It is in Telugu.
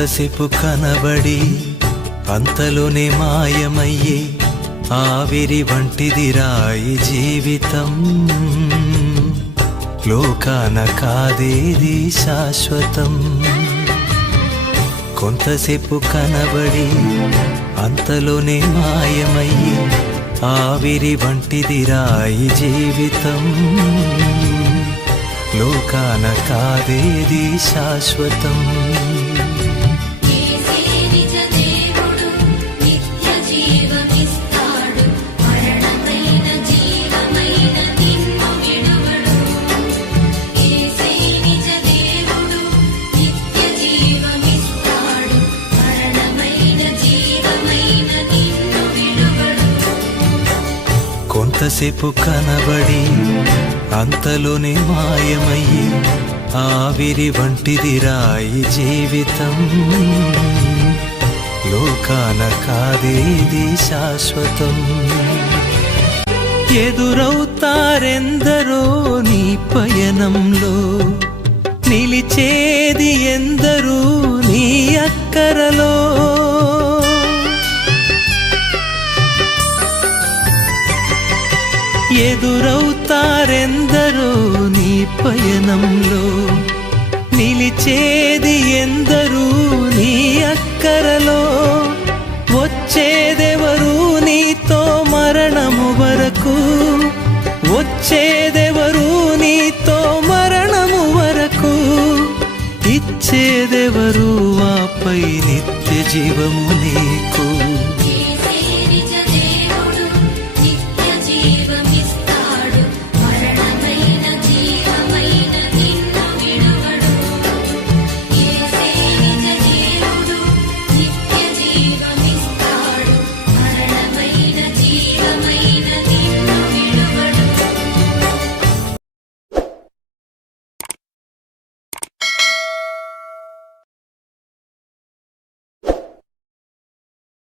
కొంతసేపు కనబడి అంతలోనే మాయమయ్యే ఆవిరి వంటిదిరా ఈ జీవితం. లోకాన కాదేది శాశ్వతం. కొంతసేపు కనబడి అంతలోనే మాయమయ్యే ఆవిరి వంటిదిరా ఈ జీవితం. లోకాన కాదేది శాశ్వతం. కొంతసేపు కనబడి అంతలోనే మాయమయ్యి ఆవిరి వంటిదిరా ఈ జీవితం. లోకాన కాదేది శాశ్వతం. ఎదురవుతారెందరో నీ పయనంలో, నిలిచేది ఎందరూ నీ అక్కరలో. ఎదురవుతారెందరో నీ పయనంలో, నిలిచేది ఎందరూ నీ అక్కరలో. వచ్చేదెవరు నీతో మరణము వరకు, వచ్చేదెవరు నీతో మరణము వరకు. ఇచ్చేదెవరు ఆపై నిత్య జీవము నీకు. జీవమైన